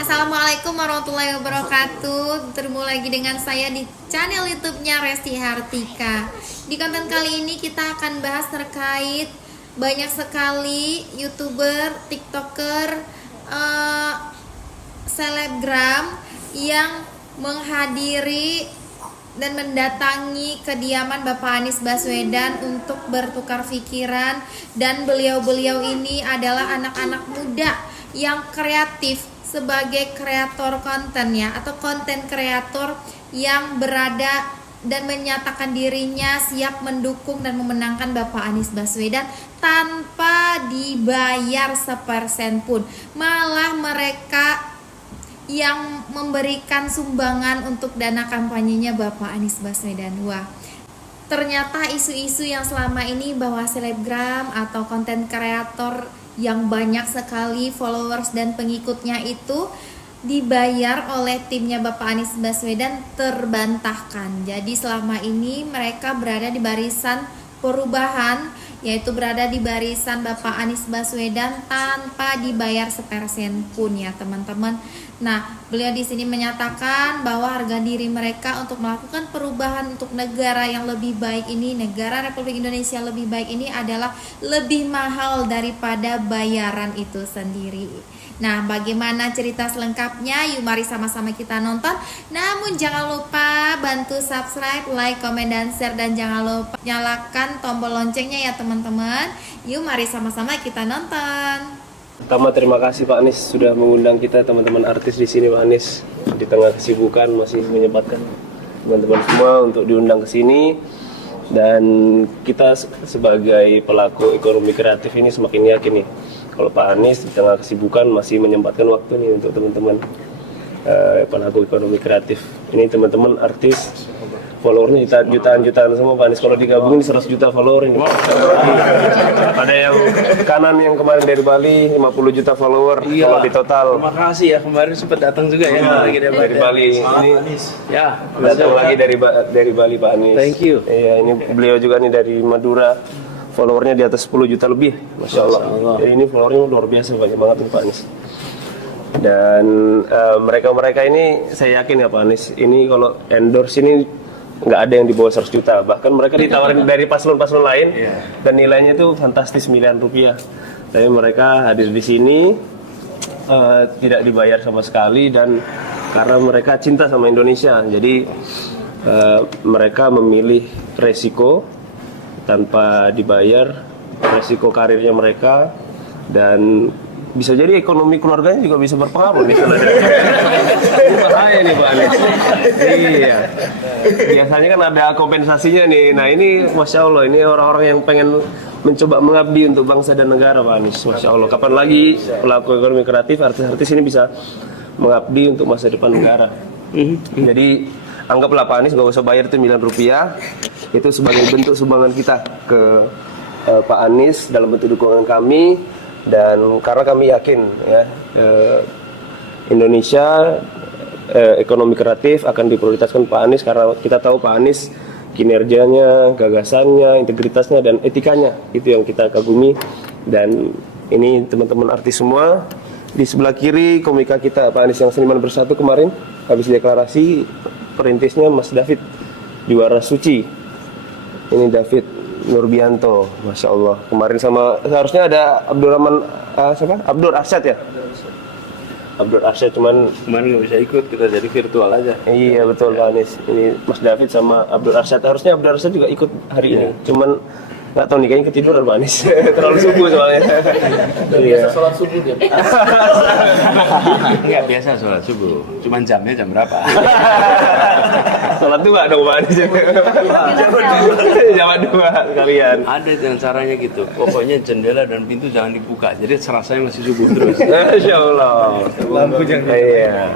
Assalamualaikum warahmatullahi wabarakatuh. Bertemu lagi dengan saya di channel YouTube-nya Resti Hartika. Di konten kali ini kita akan bahas terkait banyak sekali YouTuber, TikToker, selebgram yang menghadiri dan mendatangi kediaman Bapak Anies Baswedan untuk bertukar pikiran, dan beliau-beliau ini adalah anak-anak muda yang kreatif sebagai kreator konten ya, atau konten kreator yang berada dan menyatakan dirinya siap mendukung dan memenangkan Bapak Anies Baswedan tanpa dibayar sepersen pun. Malah mereka yang memberikan sumbangan untuk dana kampanyenya Bapak Anies Baswedan. Wah, ternyata isu-isu yang selama ini bahwa selebgram atau konten kreator yang banyak sekali followers dan pengikutnya itu dibayar oleh timnya Bapak Anies Baswedan terbantahkan. Jadi selama ini mereka berada di barisan perubahan, yaitu berada di barisan Bapak Anies Baswedan tanpa dibayar sepersen pun ya teman-teman. Nah, beliau di sini menyatakan bahwa harga diri mereka untuk melakukan perubahan untuk negara yang lebih baik ini, negara Republik Indonesia lebih baik ini adalah lebih mahal daripada bayaran itu sendiri. Nah, bagaimana cerita selengkapnya? Yuk mari sama-sama kita nonton. Namun jangan lupa bantu subscribe, like, komen, dan share. Dan jangan lupa nyalakan tombol loncengnya ya teman-teman. Yuk mari sama-sama kita nonton. Pertama terima kasih Pak Anies sudah mengundang kita teman-teman artis di sini. Pak Anies di tengah kesibukan masih menyempatkan teman-teman semua untuk diundang ke sini, dan kita sebagai pelaku ekonomi kreatif ini semakin yakin nih kalau Pak Anies di tengah kesibukan masih menyempatkan waktu nih untuk teman-teman pelaku ekonomi kreatif. Ini teman-teman artis followernya jutaan semua Pak Anies. Kalau digabungin 100 juta follower ini. Ada yang kanan yang kemarin dari Bali 50 juta follower. Iya, kalau di total. Terima kasih ya, kemarin sempat datang juga ya. Lagi Dari Bali. Ini ya, datang lagi dari Bali Pak Anies. Thank you. Iya, ini beliau juga nih dari Madura. Followernya di atas 10 juta lebih. Masya Allah. Jadi ini followernya luar biasa, banyak banget nih Pak Anies. Dan mereka-mereka ini saya yakin ya Pak Anies, ini kalau endorse ini nggak ada yang di bawah 100 juta. Bahkan mereka ditawarin dari paslon-paslon lain dan nilainya itu fantastis, miliaran rupiah. Tapi mereka hadir di sini tidak dibayar sama sekali, dan karena mereka cinta sama Indonesia, jadi mereka memilih resiko tanpa dibayar, resiko karirnya mereka, dan bisa jadi ekonomi keluarganya juga bisa berpengaruh nih. Ini bahaya nih Pak Anies. Iya. Biasanya kan ada kompensasinya nih. Nah ini Masya Allah, ini orang-orang yang pengen mencoba mengabdi untuk bangsa dan negara Pak Anies. Masya Allah, kapan lagi pelaku ekonomi kreatif, artis-artis ini bisa mengabdi untuk masa depan negara. Jadi anggaplah Pak Anies gak usah bayar itu miliaran rupiah. Itu sebagai bentuk sumbangan kita ke Pak Anies dalam bentuk dukungan kami. Dan karena kami yakin ya Indonesia ekonomi kreatif akan diprioritaskan Pak Anies, karena kita tahu Pak Anies kinerjanya, gagasannya, integritasnya, dan etikanya itu yang kita kagumi. Dan ini teman-teman artis semua. Di sebelah kiri komika kita Pak Anies yang Seniman Bersatu kemarin habis deklarasi, perintisnya Mas David Juara Suci. Ini David Nurbianto, Masya Allah. Kemarin sama, seharusnya ada Abdurrahman, Abdur Arsyad ya? Abdur Arsyad, cuman kemarin nggak bisa ikut, kita jadi virtual aja. iya betul Pak Anies. Ini Mas David sama Abdur Arsyad, harusnya Abdur Arsyad juga ikut hari ini. Cuman nggak tahu nih, kayaknya ketiduran Pak Anies. Terlalu subuh soalnya. Iya. Sholat subuh dia. Nggak biasa sholat subuh, cuman jamnya jam berapa? Sholat dua dong Pak Anies. Jam dua sekalian. Ada yang caranya gitu, pokoknya jendela dan pintu jangan dibuka, jadi serasanya masih subuh terus. Masya Allah. Lampu jangan. Iya.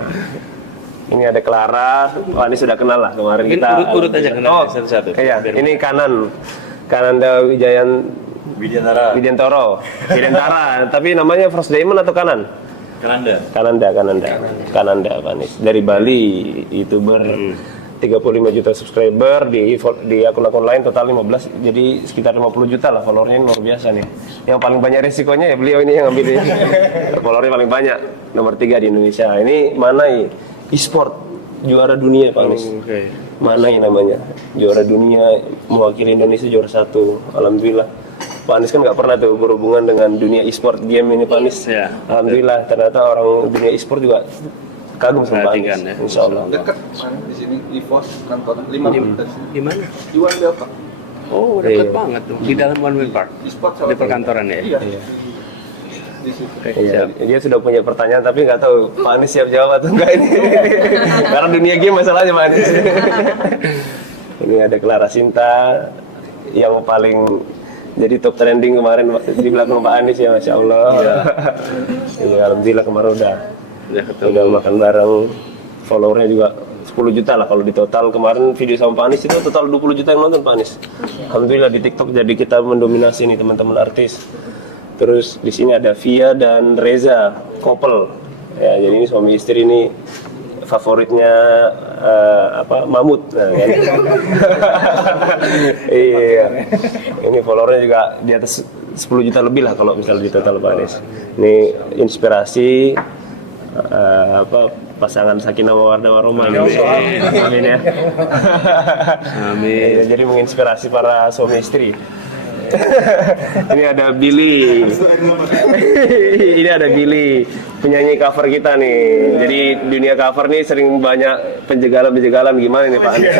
Ini ada Clara, Pak Anies sudah kenal lah kemarin Mungkin kita. urut aja kenal satu-satu. Iya, ini Kananda Widiantoro. Tapi namanya First Diamond atau Kanan? Kananda. Kananda Pak Anies. Dari Bali, YouTuber 35 juta subscriber, di akun-akun lain total 15, jadi sekitar 50 juta lah followernya. Ini luar biasa nih. Yang paling banyak resikonya ya beliau ini yang ngambil ini. Followernya paling banyak, nomor 3 di Indonesia. Ini Manai e-sport, juara dunia Pak Anies. Oke. Manai namanya, juara dunia, mewakili Indonesia juara 1. Alhamdulillah. Pak Anies kan nggak pernah tuh berhubungan dengan dunia e-sport game ini Pak Anies. Ya. Alhamdulillah, ternyata orang dunia e-sport juga kagum sama Pak Anies. Perhatikan ya. Insya Allah. Dekat di sini di pos kantor 5 menit. Di mana? Di One Bell Park. Oh, dekat Iya. banget tuh. Di dalam One Way Park. E-sport Di perkantoran ya? Iya. Iya. Di situ. Oke, Iya, siap. dia sudah punya pertanyaan tapi nggak tahu Pak Anies siap jawab atau enggak ini. Karena dunia game masalahnya Pak Anies. Ini ada Clara Sinta yang paling jadi top trending kemarin di belakang Pak Anies ya, Masya Allah. Iya, alhamdulillah kemarin Udah ketemu. udah makan bareng. Followernya juga 10 juta lah kalau di total. Kemarin video sama Pak Anies itu total 20 juta yang nonton Pak Anies. Alhamdulillah di TikTok jadi kita mendominasi nih teman-teman artis. Terus di sini ada Via dan Reza, couple. Ya, jadi ini suami istri ini favoritnya Mamut. Nah, kan? Iya. Ini followernya juga di atas 10 juta lebih lah kalau misalnya di total Pak Anies. Ini inspirasi pasangan Sakinah Mawaddah Warahmah. Amin ya. Amin. Iya, jadi menginspirasi para suami istri. Ini ada Billy. Ini ada Billy, penyanyi cover kita nih. Jadi dunia cover nih sering banyak penjagalan gimana nih Pak Anies?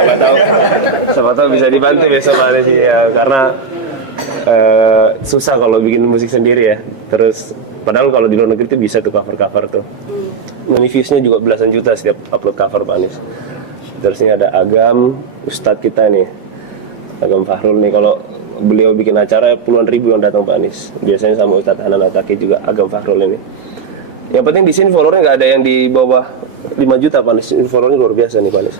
Siapa tahu bisa dibantu besok Pak Anies ya, karena susah kalau bikin musik sendiri ya. Terus padahal kalau di luar negeri itu bisa tuh cover tuh. Ini viewsnya juga belasan juta setiap upload cover Pak Anies. Terus ini ada Agam, Ustadz kita nih, Agam Fahrul nih. Kalau beliau bikin acara puluhan ribu yang datang Pak Anies. Biasanya sama Ustadz Hanan Ataki juga Agam Fahrul ini. Yang penting di sini followernya nggak ada yang di bawah 5 juta Pak Anies. Ini followernya luar biasa nih Pak Anies.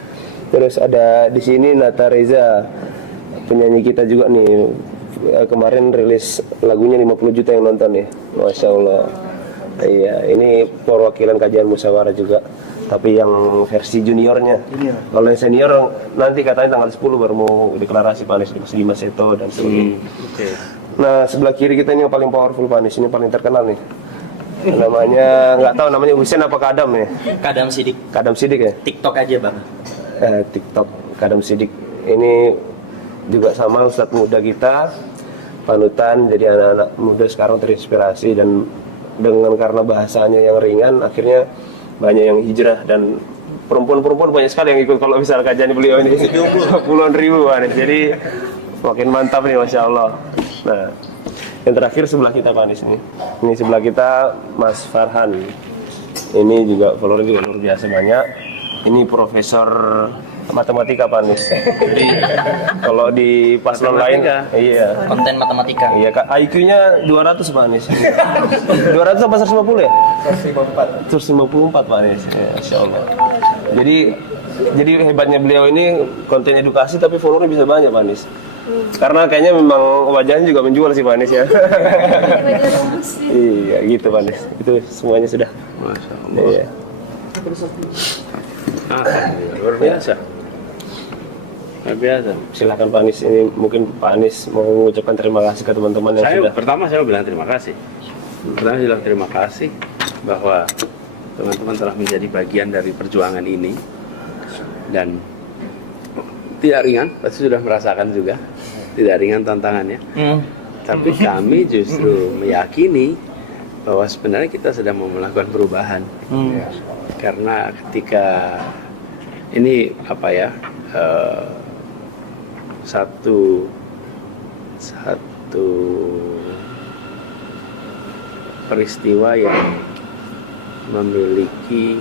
Terus ada di sini Nata Reza, penyanyi kita juga nih. Kemarin rilis lagunya 50 juta yang nonton nih. Masya Allah. Iya, ini perwakilan kajian musyawarah juga. Tapi yang versi juniornya. Kalau yang senior nanti katanya tanggal 10 baru mau deklarasi Pak Anies di Mas Seto dan sebagainya. Oke. Nah, sebelah kiri kita ini yang paling powerful Pak Anies, ini paling terkenal nih. Namanya nggak tahu namanya Husain apa Kadam ya? Kadam Sidik, Kadam Sidik ya? TikTok aja bang. TikTok Kadam Sidik. Ini juga sama ustadz muda kita, panutan. Jadi anak-anak muda sekarang terinspirasi dan dengan karena bahasanya yang ringan, akhirnya banyak yang hijrah dan perempuan-perempuan banyak sekali yang ikut kalau misalnya kajian beliau ini puluhan ribu Pak Anies. Jadi makin mantap nih Masya Allah. Nah, yang terakhir sebelah kita Pak Anies nih. Ini sebelah kita Mas Farhan. Ini juga follower juga luar biasa banyak. Ini profesor matematika Pak Anies. Jadi kalau di paslon lain, iya. Konten matematika. Iya Kak, IQ-nya 200 Pak Anies. 200 apa 150 ya? 154 Pak Anies. Ya, Masya Allah. Jadi hebatnya beliau ini konten edukasi tapi followernya bisa banyak Pak Anies. Karena kayaknya memang wajahnya juga menjual sih Pak Anies ya. Iya gitu Pak Anies. Itu semuanya sudah. Masya Allah. Iya. Luar biasa. Luar biasa. Silakan Pak Anies, ini mungkin Pak Anies mau mengucapkan terima kasih ke teman-teman yang sudah. Pertama saya mau bilang terima kasih. Pertama saya bilang terima kasih bahwa teman-teman telah menjadi bagian dari perjuangan ini dan tidak ringan, pasti sudah merasakan juga tidak ringan tantangannya. Tapi kami justru meyakini bahwa sebenarnya kita sedang mau melakukan perubahan. Karena ketika ini apa ya satu peristiwa yang memiliki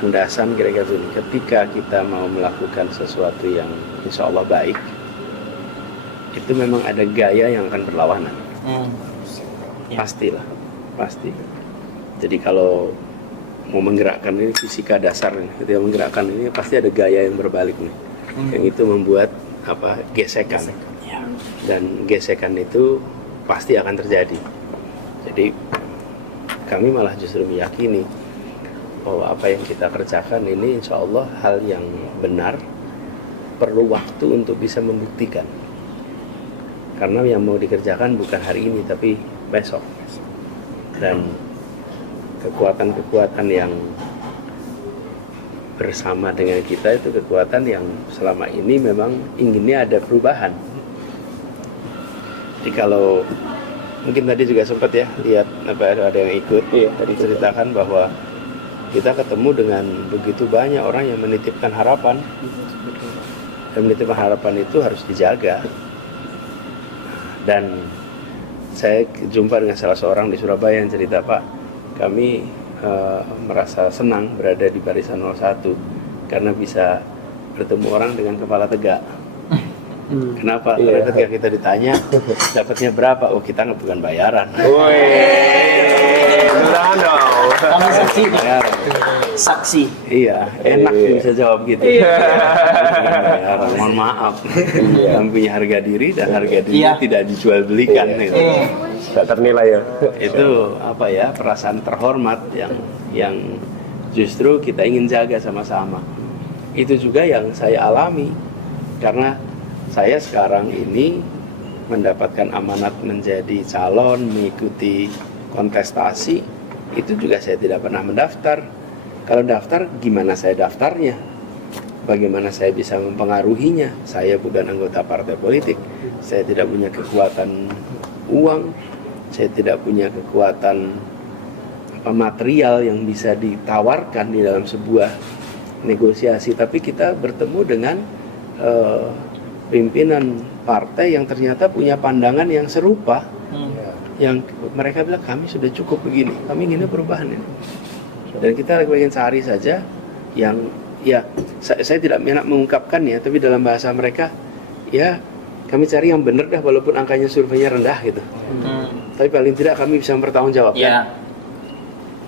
landasan kira-kira ini. Ketika kita mau melakukan sesuatu yang insya Allah baik, itu memang ada gaya yang akan berlawanan. Pastilah, pasti. Jadi kalau mau menggerakkan ini fisika dasar, ketika menggerakkan ini pasti ada gaya yang berbalik nih, yang itu membuat apa gesekan. Dan gesekan itu pasti akan terjadi. Jadi kami malah justru meyakini bahwa apa yang kita kerjakan ini insya Allah hal yang benar, perlu waktu untuk bisa membuktikan. Karena yang mau dikerjakan bukan hari ini tapi besok. Dan kekuatan-kekuatan yang bersama dengan kita itu kekuatan yang selama ini memang inginnya ada perubahan. Jadi kalau mungkin tadi juga sempat ya lihat ada yang ikut, tadi ceritakan bahwa kita ketemu dengan begitu banyak orang yang menitipkan harapan, dan menitipkan harapan itu harus dijaga. Dan saya jumpa dengan salah seorang di Surabaya yang cerita, Pak, kami merasa senang berada di barisan 01 karena bisa bertemu orang dengan kepala tegak. Kenapa? Karena ketika kita ditanya dapatnya berapa, oh kita bukan bayaran. Kami saksi. Saksi. Iya, enak bisa jawab gitu. Bayaran, mohon maaf. Kami punya harga diri dan harga diri tidak dijual belikan. Gitu. Tidak ternilai ya. Itu apa ya, perasaan terhormat yang justru kita ingin jaga sama-sama. Itu juga yang saya alami karena saya sekarang ini mendapatkan amanat menjadi calon, mengikuti kontestasi, itu juga saya tidak pernah mendaftar. Kalau daftar, gimana saya daftarnya? Bagaimana saya bisa mempengaruhinya? Saya bukan anggota partai politik, saya tidak punya kekuatan uang, saya tidak punya kekuatan material yang bisa ditawarkan di dalam sebuah negosiasi. Tapi kita bertemu dengan pimpinan partai yang ternyata punya pandangan yang serupa, yang mereka bilang kami sudah cukup begini, kami inginnya perubahan ini. Dan kita ingin cari saja yang ya saya tidak enak mengungkapkannya, tapi dalam bahasa mereka ya kami cari yang benar dah walaupun angkanya surveinya rendah gitu. Tapi paling tidak kami bisa mempertanggungjawabkan.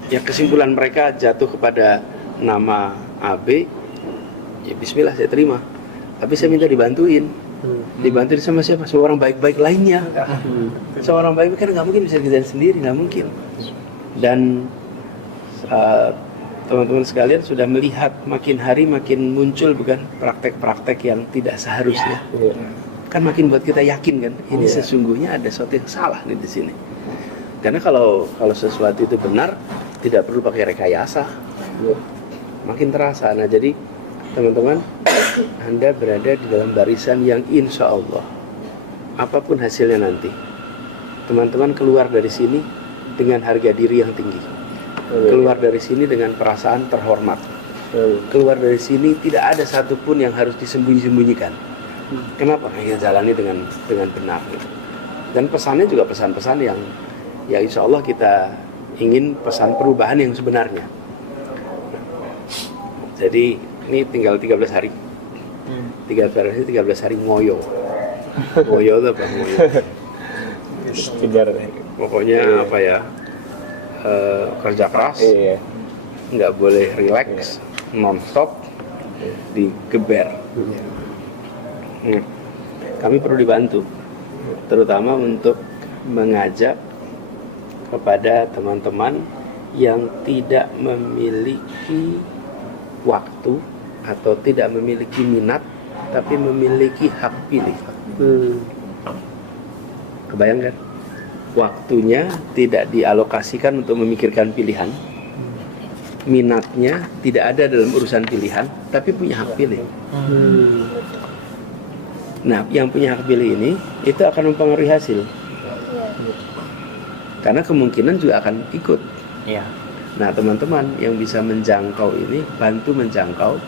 Ya kesimpulan mereka jatuh kepada nama AB, ya bismillah saya terima. Tapi saya minta dibantuin. Dibantuin sama siapa? Sama orang baik-baik lainnya. Sama orang baik kan nggak mungkin bisa kerjain sendiri, nggak mungkin. Dan teman-teman sekalian sudah melihat makin hari makin muncul bukan praktek-praktek yang tidak seharusnya. Kan makin buat kita yakin kan, ini sesungguhnya ada sesuatu yang salah nih di sini. Karena kalau sesuatu itu benar, tidak perlu pakai rekayasa. Makin terasa. Nah jadi teman-teman, Anda berada di dalam barisan yang insya Allah apapun hasilnya nanti, teman-teman keluar dari sini dengan harga diri yang tinggi, keluar dari sini dengan perasaan terhormat, keluar dari sini tidak ada satupun yang harus disembunyi-sembunyikan. Kenapa? Kita jalani dengan benar. Dan pesannya juga pesan-pesan yang ya insya Allah kita ingin pesan perubahan yang sebenarnya. Jadi ini tinggal 13 hari. 13 hari ngoyo. Ngoyo itu apa? Ngoyo. Pokoknya apa ya? Kerja keras. Nggak boleh relax, non-stop, digeber. Kami perlu dibantu, terutama untuk mengajak kepada teman-teman yang tidak memiliki waktu atau tidak memiliki minat tapi memiliki hak pilih. Kebayangkan? Waktunya tidak dialokasikan untuk memikirkan pilihan, minatnya tidak ada dalam urusan pilihan tapi punya hak pilih. Nah, yang punya hak pilih ini itu akan mempengaruhi hasil. Karena kemungkinan juga akan ikut. Nah, teman-teman yang bisa menjangkau ini, bantu menjangkau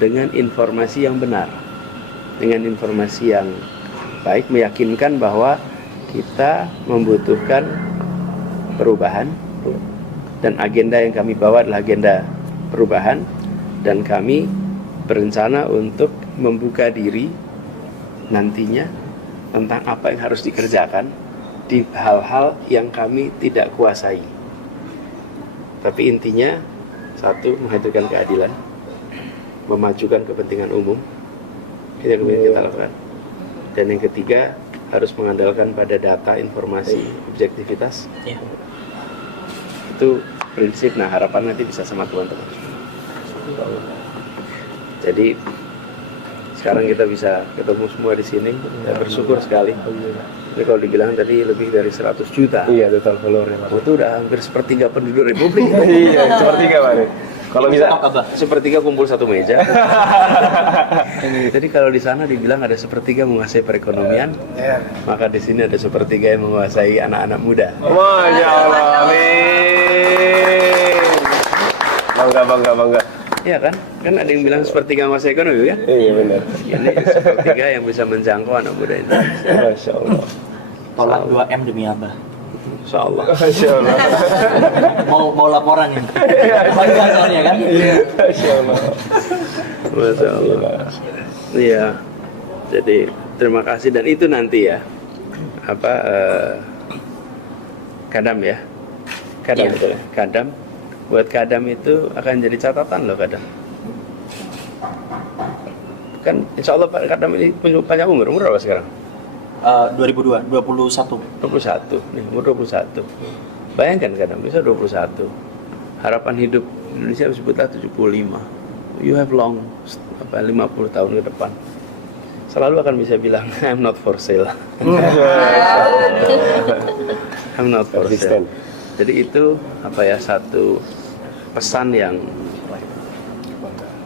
dengan informasi yang benar, dengan informasi yang baik, meyakinkan bahwa kita membutuhkan perubahan dan agenda yang kami bawa adalah agenda perubahan, dan kami berencana untuk membuka diri nantinya tentang apa yang harus dikerjakan di hal-hal yang kami tidak kuasai. Tapi intinya satu, menghadirkan keadilan, memajukan kepentingan umum, itu yang kemudian kita lakukan. Dan yang ketiga, harus mengandalkan pada data, informasi, objektivitas. Itu prinsip. Nah, harapan nanti bisa sama teman-teman. Jadi sekarang kita bisa ketemu semua di sini. Saya bersyukur sekali. Ini kalau dibilang tadi lebih dari 100 juta. Iya, total followernya Pak. Itu udah hampir sepertiga penduduk Republik. Iya, sepertiga Pak. Kalau bisa sepertiga kumpul satu meja. Jadi kalau di sana dibilang ada sepertiga menguasai perekonomian, maka di sini ada sepertiga yang menguasai anak-anak muda. Masya Allah, amin. Bangga. Iya kan? Kan ada yang bilang sepertiga menguasai ekonomi kan? Iya benar. Ini sepertiga yang bisa menjangkau anak muda ini. Masya Allah. Tolak 2M demi Abah. Insya Allah. Masya Allah. Mau laporan ini. Bangga soalnya kan? Masya Allah. Masya Allah. Iya. Jadi terima kasih, dan itu nanti ya kadam ya. Kadam Iya. betul ya. Kadam. Buat kadam itu akan jadi catatan loh kadam. Kan insya Allah Pak Kadam ini panjang umur berapa sekarang? 2002, 21. 21, nih umur 21. Bayangkan Kadam bisa 21. Harapan hidup Indonesia disebutlah 75. You have long 50 tahun ke depan. Selalu akan bisa bilang I'm not for sale. I'm not for sale. Jadi itu satu pesan yang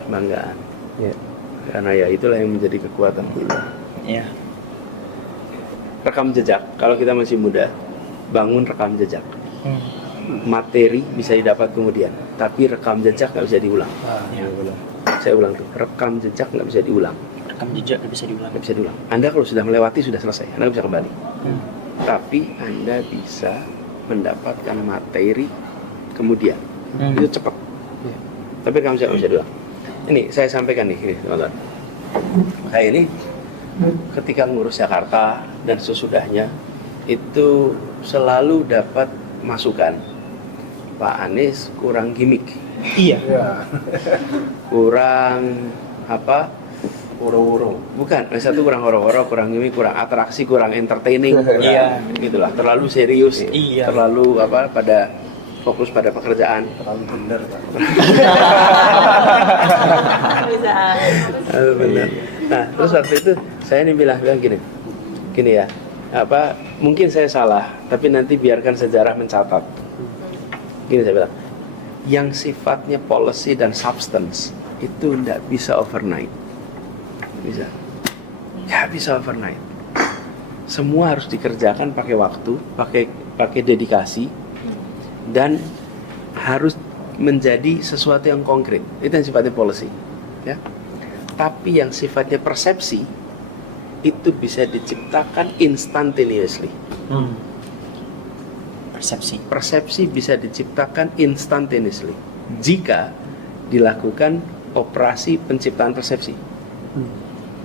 kebanggaan. Iya. Karena ya itulah yang menjadi kekuatan kita. Iya. Rekam jejak, kalau kita masih muda, bangun rekam jejak. Materi bisa didapat kemudian, tapi rekam jejak nggak bisa diulang. Saya ulang tuh, rekam jejak nggak bisa diulang. Rekam jejak nggak bisa diulang. Nggak bisa diulang. Anda kalau sudah melewati sudah selesai, Anda bisa kembali. Tapi Anda bisa mendapatkan materi kemudian. Itu cepat. Tapi rekam jejak nggak bisa diulang. Ini saya sampaikan nih, ini teman-teman. Saya ini ketika ngurus Jakarta dan sesudahnya itu selalu dapat masukan, Pak Anies kurang gimmick, Iya. kurang woro-woro, bukan, satu kurang woro-woro, kurang gimmick, kurang atraksi, kurang entertaining, Iya. gitulah, terlalu serius, Iya. terlalu pada fokus pada pekerjaan. Terlalu bener Pak. Benar. Nah, terus waktu itu saya ini bilang gini ya, mungkin saya salah, tapi nanti biarkan sejarah mencatat. Gini saya bilang, yang sifatnya policy dan substance itu tidak bisa overnight. Nggak bisa overnight. Semua harus dikerjakan pakai waktu, pakai dedikasi, dan harus menjadi sesuatu yang konkret. Itu yang sifatnya policy, ya. Tapi yang sifatnya persepsi itu bisa diciptakan instantaneously. Persepsi bisa diciptakan instantaneously jika dilakukan operasi penciptaan persepsi.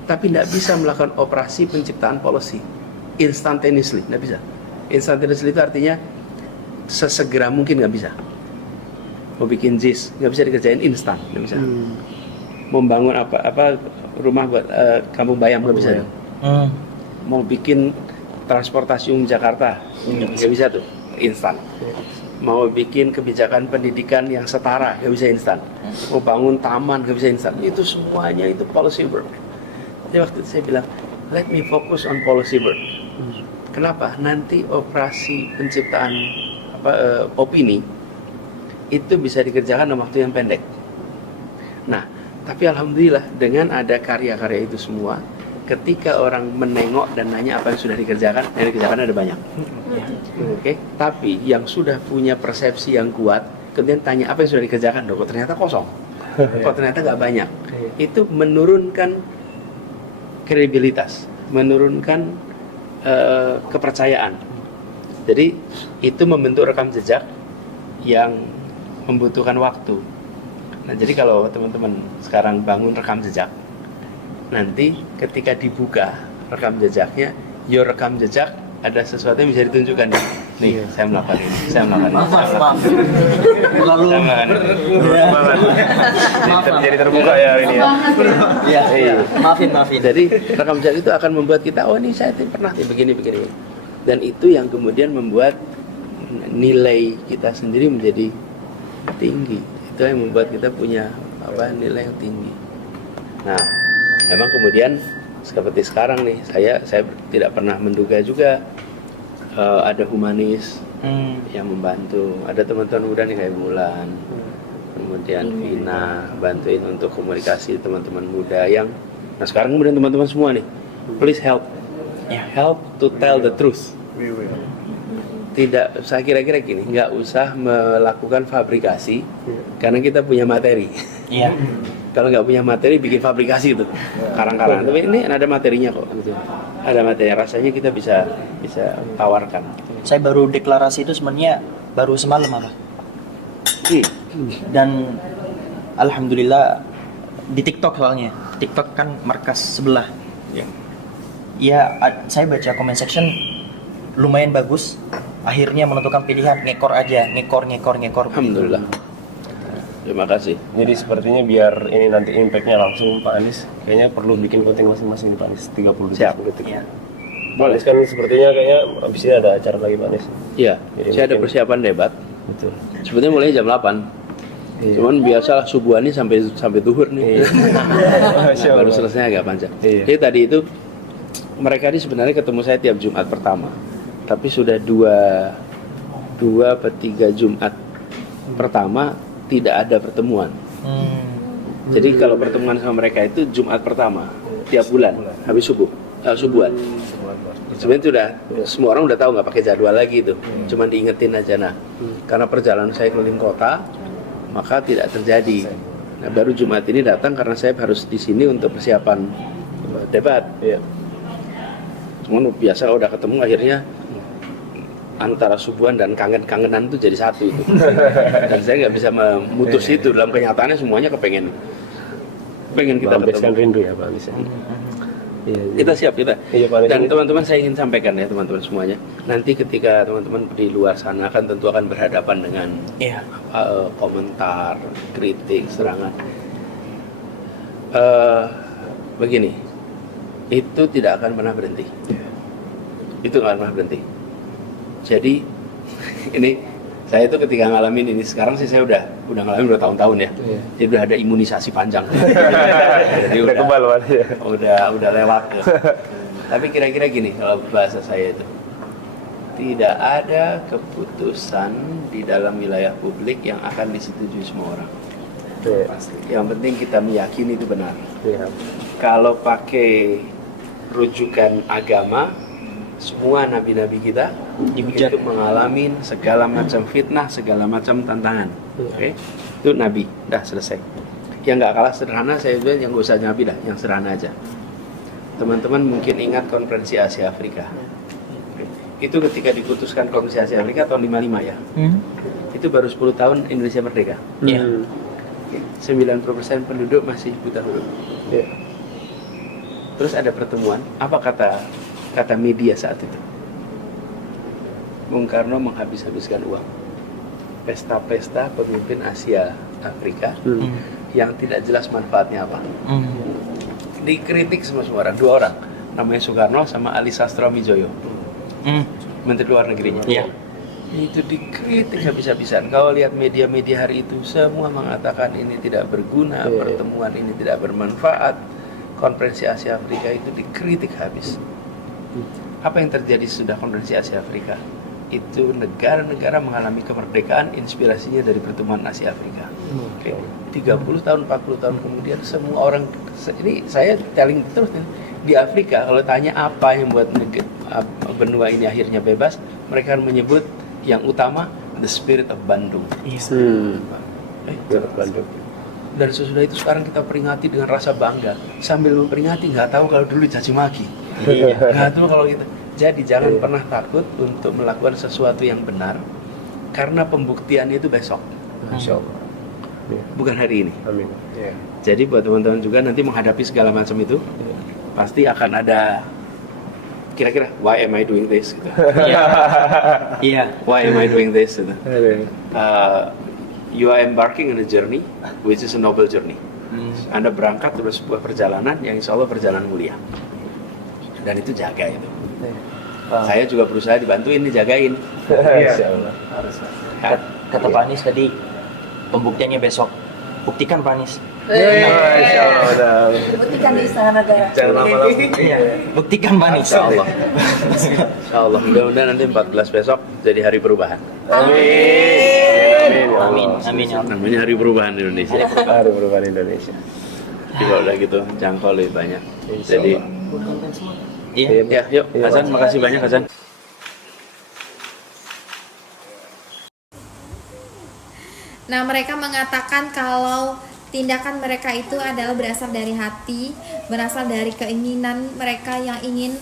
Tapi tidak bisa melakukan operasi penciptaan policy instantaneously, tidak bisa. Instantaneously itu artinya sesegera mungkin, nggak bisa. Mau bikin JIS nggak bisa dikerjain instan, nggak bisa. Membangun rumah buat kampung bayam nggak bisa. Mau bikin transportasi umum Jakarta nggak bisa tuh instan. Mau bikin kebijakan pendidikan yang setara nggak bisa instan. Mau bangun taman nggak bisa instan. Itu semuanya itu policy work. Jadi waktu itu saya bilang, let me focus on policy work. Kenapa? Nanti operasi penciptaan opini itu bisa dikerjakan dalam waktu yang pendek. Nah, tapi alhamdulillah dengan ada karya-karya itu semua, ketika orang menengok dan nanya apa yang sudah dikerjakan, yang dikerjakan ada banyak. Oke, tapi yang sudah punya persepsi yang kuat, kemudian tanya apa yang sudah dikerjakan, kok ternyata kosong, kok ternyata nggak banyak. Itu menurunkan kredibilitas, menurunkan kepercayaan. Jadi itu membentuk rekam jejak yang membutuhkan waktu. Nah, jadi kalau teman-teman sekarang bangun rekam jejak, nanti ketika dibuka rekam jejaknya, rekam jejak ada sesuatu yang bisa ditunjukkan. Nih, saya melakukan ini, saya melakukan ini. Maaf. Lalu Jadi terbuka ya hari ini ya. Iya. Maafin. Jadi rekam jejak itu akan membuat kita, oh ini saya pernah begini. Dan itu yang kemudian membuat nilai kita sendiri menjadi tinggi. Itu yang membuat kita punya nilai yang tinggi. Nah, memang kemudian seperti sekarang nih, saya tidak pernah menduga juga ada humanis yang membantu. Ada teman-teman muda nih kayak Bulan, kemudian Vina bantuin untuk komunikasi teman-teman muda yang. Nah sekarang kemudian teman-teman semua nih, please help to tell the truth. Tidak, saya kira-kira gini, nggak usah melakukan fabrikasi karena kita punya materi. Iya. Kalau nggak punya materi, bikin fabrikasi gitu, karang-karang. Tapi ini ada materinya kok, gitu. Ada materi, rasanya kita bisa tawarkan. Saya baru deklarasi itu sebenarnya baru semalam apa? Dan alhamdulillah di TikTok soalnya. TikTok kan markas sebelah. Ya, saya baca comment section lumayan bagus. Akhirnya menentukan pilihan ngekor aja, ngekor. Alhamdulillah. Terima kasih. Jadi sepertinya biar ini nanti impactnya langsung Pak Anies, kayaknya perlu bikin voting masing-masing di Pak Anies 30 Siap. detik. Iya. Pak Anies kan sepertinya kayaknya abis ini ada acara lagi Pak Anies. Iya, Jadi saya ada mungkin- persiapan debat. Betul. Sebetulnya mulai jam 8. Iya. Cuman biasalah subuhan ini sampai zuhur nih. Iya. Nah, baru selesai agak panjang. Iya. Jadi tadi itu mereka ini sebenarnya ketemu saya tiap Jumat pertama. Tapi sudah dua atau 3 Jumat pertama tidak ada pertemuan. Jadi kalau pertemuan sama mereka itu Jumat pertama tiap bulan habis subuhan. Sebenarnya sudah semua orang udah tahu, nggak pakai jadwal lagi itu, cuman diingetin aja. Nah, karena perjalanan saya keliling kota, maka tidak terjadi. Nah, baru Jumat ini datang karena saya harus di sini untuk persiapan debat. Iya. Cuman biasa udah ketemu akhirnya antara subuhan dan kangen-kangenan itu jadi satu itu. Dan saya nggak bisa memutus itu. Dalam kenyataannya semuanya pengen kita Melampiaskan ketemu. rindu ya Pak Anies. Iya. Kita siap kita. Iya, Pak Anies. Dan teman-teman saya ingin sampaikan ya teman-teman semuanya. Nanti ketika teman-teman di luar sana kan tentu akan berhadapan dengan Iya. komentar, kritik, serangan. Begini, itu tidak akan pernah berhenti. Itu nggak akan pernah berhenti. Jadi ini saya itu ketika ngalamin ini, sekarang sih saya udah ngalamin bertahun-tahun ya. Iya. Jadi udah ada imunisasi panjang. Jadi Udah kebal Pak ya. udah lewat ya. Tapi kira-kira gini kalau bahasa saya itu, tidak ada keputusan di dalam wilayah publik yang akan disetujui semua orang. Iya. Pasti. Yang penting kita meyakini itu benar. Iya. Kalau pakai rujukan agama, semua nabi-nabi kita Dihujat. itu mengalami segala macam fitnah, segala macam tantangan. Oke, itu nabi, dah selesai. Yang nggak kalah sederhana, saya bilang yang nggak usah nabi dah, yang sederhana aja. Teman-teman mungkin ingat konferensi Asia Afrika. Oke. Itu ketika diputuskan konferensi Asia Afrika tahun 55 ya. Itu baru 10 tahun Indonesia merdeka. Iya. Oke. 90% penduduk masih buta huruf. Iya. Terus ada pertemuan, apa kata media saat itu? Bung Karno menghabis-habiskan uang. Pesta-pesta pemimpin Asia Afrika yang tidak jelas manfaatnya apa. Dikritik semua orang, 2 orang, namanya Soekarno sama Ali Sastroamidjojo, Menteri Luar Negerinya. Iya. Itu dikritik habis-habisan. Kalau lihat media-media hari itu, semua mengatakan ini tidak berguna, Iya. pertemuan ini tidak bermanfaat. Konferensi Asia Afrika itu dikritik habis. Apa yang terjadi sudah konferensi Asia Afrika? Itu negara-negara mengalami kemerdekaan, inspirasinya dari pertemuan Asia Afrika. Oke. 30 tahun, 40 tahun kemudian semua orang, ini saya telling terus nih, di Afrika kalau tanya apa yang buat benua ini akhirnya bebas, mereka akan menyebut yang utama the spirit of Bandung. Bandung. Dan sesudah itu sekarang kita peringati dengan rasa bangga, sambil memperingati nggak tahu kalau dulu caci maki. Nggak tahu kalau gitu. Jadi jangan pernah takut untuk melakukan sesuatu yang benar, karena pembuktiannya itu besok, Masya Allah. bukan hari ini. Amin. Iya. Jadi buat teman-teman juga nanti menghadapi segala macam itu, pasti akan ada kira-kira why am I doing this? Gitu. Iya. Why am I doing this? Gitu. You are embarking on a journey, which is a noble journey. Anda berangkat dari sebuah perjalanan yang insya Allah perjalanan mulia. Dan itu jaga itu. Saya juga berusaha dibantuin, dijagain. Insya Allah. Kata Pak Anies tadi, Pembuktiannya besok. Buktikan Pak Anies. Masya Allah. Udah. Buktikan di Istana Negara. Jangan lama-lama. Iya, buktikan Pak Anies. Insya Allah. Insya Allah. Mudah-mudahan nanti 14 besok jadi hari perubahan. Amin. Amin. Amin ya Allah. Namanya hari perubahan Indonesia. Hari perubahan Indonesia. Jadi kalau udah gitu jangkau lebih banyak. Jadi Iya. ya yuk Hasan, makasih banyak Hasan. Nah, mereka mengatakan kalau tindakan mereka itu adalah berasal dari hati, berasal dari keinginan mereka yang ingin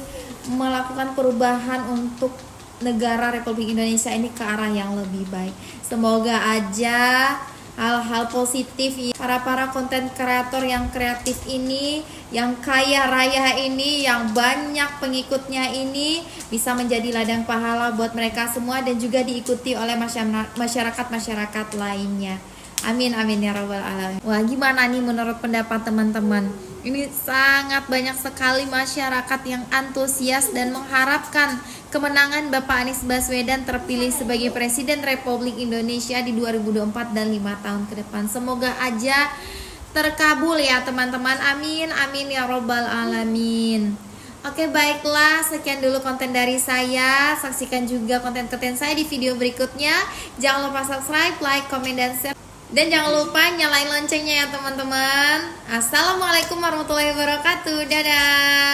melakukan perubahan untuk negara Republik Indonesia ini ke arah yang lebih baik. Semoga aja hal-hal positif para konten kreator yang kreatif ini, yang kaya raya ini, yang banyak pengikutnya ini bisa menjadi ladang pahala buat mereka semua dan juga diikuti oleh masyarakat lainnya. Amin amin ya rabbal alamin. Wah, gimana nih menurut pendapat teman-teman? Ini sangat banyak sekali masyarakat yang antusias dan mengharapkan kemenangan Bapak Anies Baswedan terpilih sebagai Presiden Republik Indonesia di 2024 dan 5 tahun ke depan. Semoga aja terkabul ya teman-teman. Amin amin ya rabbal alamin. Oke, baiklah, sekian dulu konten dari saya. Saksikan juga konten-konten saya di video berikutnya. Jangan lupa subscribe, like, komen, dan share. Dan jangan lupa nyalain loncengnya ya teman-teman. Assalamualaikum warahmatullahi wabarakatuh. Dadah.